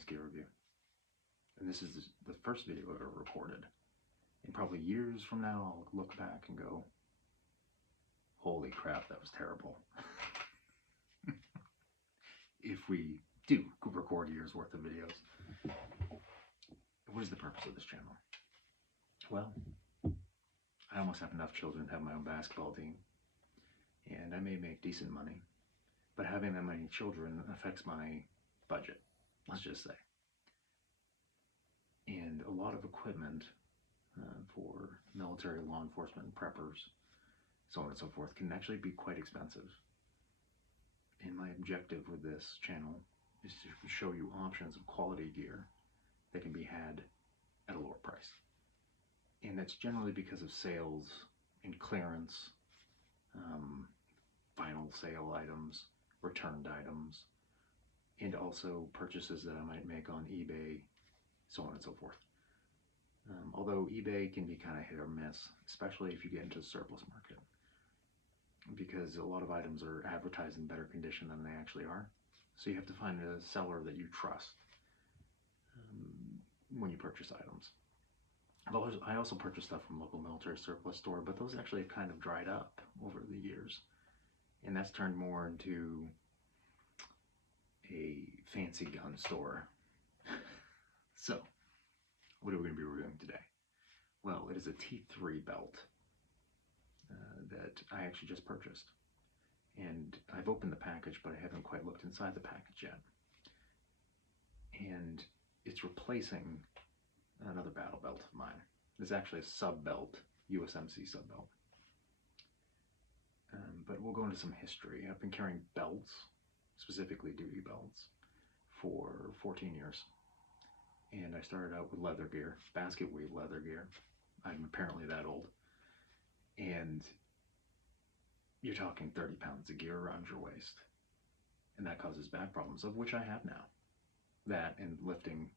this gear review. And this is the first video I've ever recorded. And probably years from now, I'll look back and go, holy crap, that was terrible. If we do record a year's worth of videos. What is the purpose of this channel? Well, I almost have enough children to have my own basketball team. And I may make decent money. But having that many children affects my budget, let's just say. And a lot of equipment for military, law enforcement, preppers, so on and so forth, can actually be quite expensive. And my objective with this channel is to show you options of quality gear that can be had at a lower price. And that's generally because of sales and clearance, final sale items, returned items, and also purchases that I might make on eBay, so on and so forth. Although eBay can be kind of hit or miss, especially if you get into the surplus market, because a lot of items are advertised in better condition than they actually are. So you have to find a seller that you trust when you purchase items. I also purchase stuff from local military surplus store, but those actually have kind of dried up over the years. And that's turned more into a fancy gun store. So, what are we going to be reviewing today? Well, it is a T3 belt that I actually just purchased. And I've opened the package, but I haven't quite looked inside the package yet. And it's replacing another battle belt of mine. It's actually a sub-belt, USMC sub-belt. But we'll go into some history. I've been carrying belts, specifically duty belts, for 14 years. And I started out with leather gear, basket weave leather gear. I'm apparently that old. And you're talking 30 pounds of gear around your waist. And that causes back problems, of which I have now. That and lifting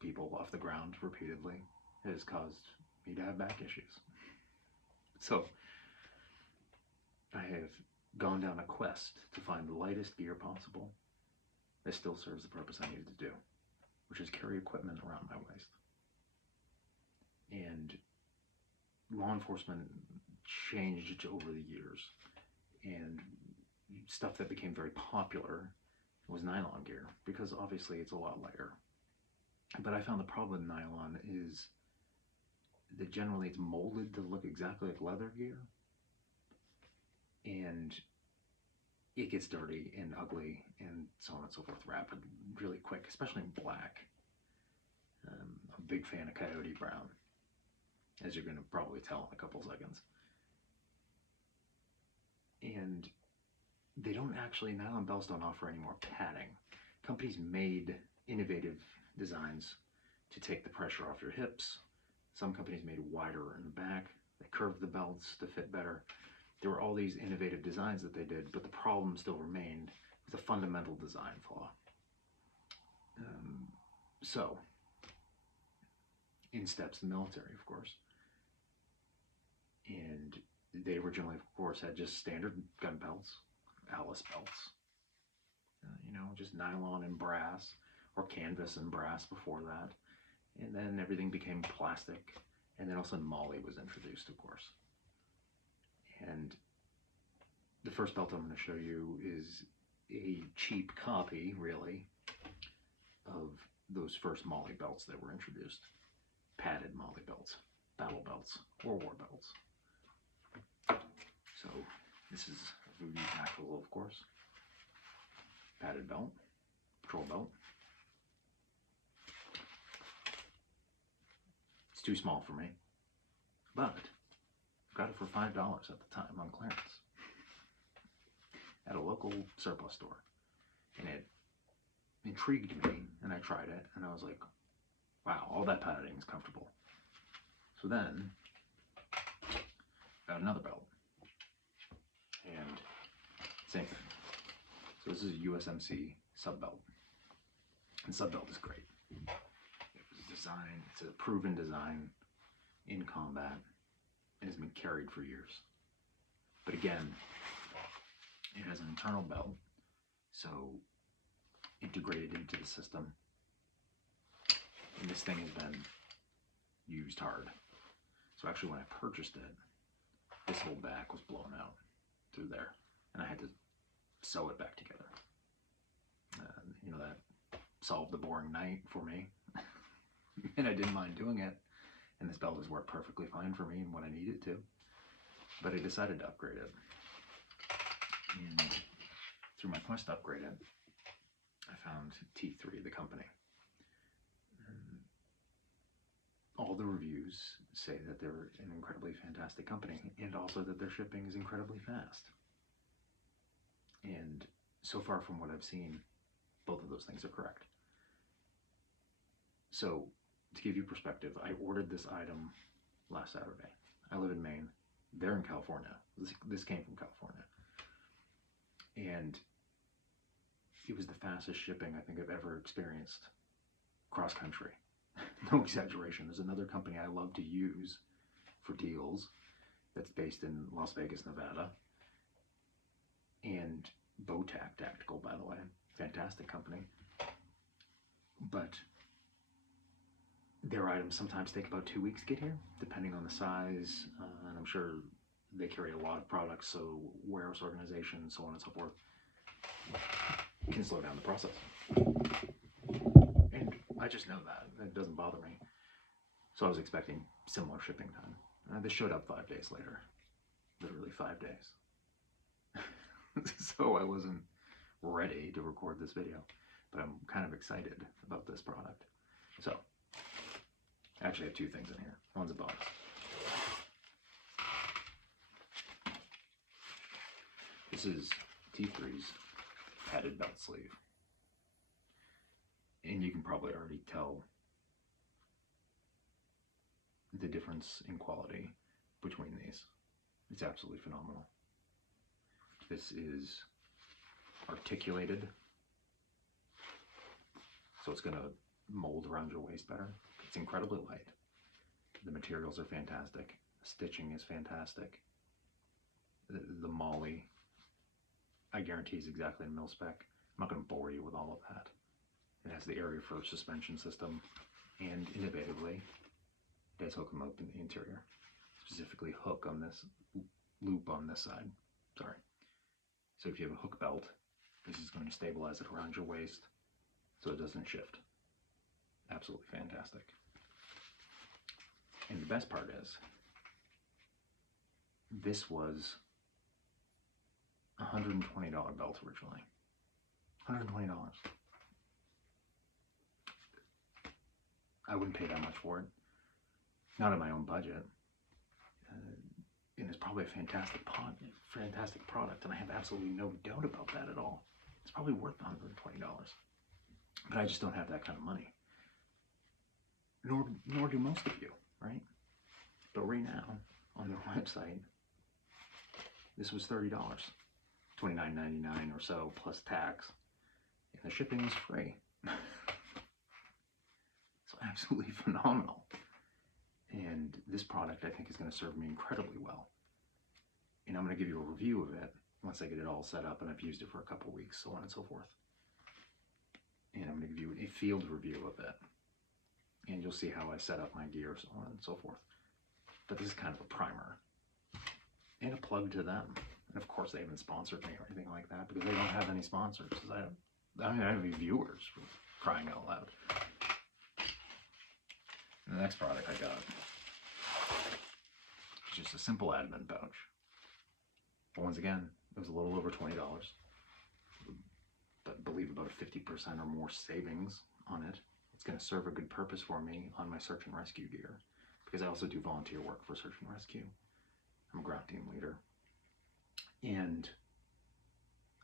people off the ground repeatedly has caused me to have back issues. So I have gone down a quest to find the lightest gear possible that still serves the purpose I needed to do, which is carry equipment around my waist. And law enforcement changed over the years, and stuff that became very popular was nylon gear, because obviously it's a lot lighter. But I found the problem with nylon is that generally it's molded to look exactly like leather gear, and it gets dirty and ugly and so on and so forth rapid, really quick, especially in black. I'm a big fan of Coyote Brown, as you're going to probably tell in a couple seconds. And they don't actually, nylon belts don't offer any more padding. Companies made innovative designs to take the pressure off your hips. Some companies made wider in the back. They curved the belts to fit better. There were all these innovative designs that they did, but the problem still remained with a fundamental design flaw. So, in steps the military, of course. And they originally, of course, had just standard gun belts, Alice belts. Just nylon and brass, or canvas and brass before that. And then everything became plastic. And then also MOLLE was introduced, of course. And the first belt I'm going to show you is a cheap copy, really, of those first MOLLE belts that were introduced. Padded MOLLE belts, battle belts, or war belts. So this is a Voodoo Tactical, of course. Padded belt, patrol belt. It's too small for me, but got it for $5 at the time on clearance at a local surplus store, and it intrigued me, and I tried it, and I was like, wow, all that padding is comfortable. So then got another belt, and same thing. So this is a USMC sub belt, and sub belt is great. It was designed, it's a proven design in combat, and has been carried for years. But again, it has an internal belt, so integrated into the system, And this thing has been used hard. So actually when I purchased it, this whole back was blown out through there. And I had to sew it back together. You know, that solved the boring night for me. And I didn't mind doing it. And this belt has worked perfectly fine for me and when I needed to. But I decided to upgrade it. And through my quest to upgrade it, I found T3, the company. And all the reviews say that they're an incredibly fantastic company and also that their shipping is incredibly fast. And so far from what I've seen, both of those things are correct. So, to give you perspective, I ordered this item last Saturday. I live in Maine. They're in California. This came from California. And it was the fastest shipping I think I've ever experienced cross country. No exaggeration. There's another company I love to use for deals that's based in Las Vegas, Nevada. And Bowtac Tactical, by the way. Fantastic company. But their items sometimes take about 2 weeks to get here, depending on the size. And I'm sure they carry a lot of products, so warehouse organization, so on and so forth, can slow down the process. And I just know that. It doesn't bother me. So I was expecting similar shipping time. This showed up 5 days later. Literally 5 days. So I wasn't ready to record this video, but I'm kind of excited about this product. So, I actually have two things in here. One's a box. This is T3's padded belt sleeve. And you can probably already tell the difference in quality between these. It's absolutely phenomenal. This is articulated, so it's going to mold around your waist better. It's incredibly light. The materials are fantastic. The stitching is fantastic. The MOLLE, I guarantee, is exactly in mil spec. I'm not going to bore you with all of that. It has the area for suspension system, and innovatively, it has hook and loop in the interior. Specifically hook on this, loop on this side. Sorry. So if you have a hook belt, this is going to stabilize it around your waist so it doesn't shift. Absolutely fantastic. And the best part is, this was a $120 belt originally. $120. I wouldn't pay that much for it. Not in my own budget. And it's probably a fantastic product, and I have absolutely no doubt about that at all. It's probably worth $120. But I just don't have that kind of money. Nor do most of you, right? But right now, on their website, this was $30. $29.99 or so plus tax. And the shipping was free. So absolutely phenomenal. And this product, I think, is going to serve me incredibly well. And I'm going to give you a review of it once I get it all set up and I've used it for a couple weeks, so on and so forth. And I'm going to give you a field review of it. And you'll see how I set up my gear, so on and so forth. But this is kind of a primer. And a plug to them. And of course, they haven't sponsored me or anything like that because they don't have any sponsors. I don't have any viewers, for crying out loud. And the next product I got is just a simple admin pouch. But once again, it was a little over $20. But I believe about a 50% or more savings on it. It's going to serve a good purpose for me on my search and rescue gear. Because I also do volunteer work for search and rescue. I'm a ground team leader. And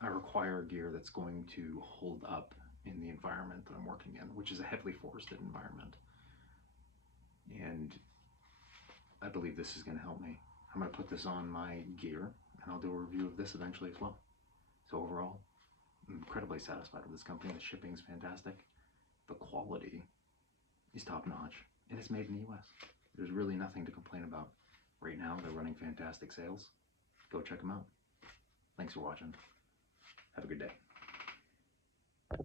I require gear that's going to hold up in the environment that I'm working in, which is a heavily forested environment. And I believe this is going to help me. I'm going to put this on my gear, and I'll do a review of this eventually as well. So overall, I'm incredibly satisfied with this company. The shipping is fantastic. The quality is top-notch, and it's made in the US. There's really nothing to complain about. Right now, they're running fantastic sales. Go check them out. Thanks for watching. Have a good day.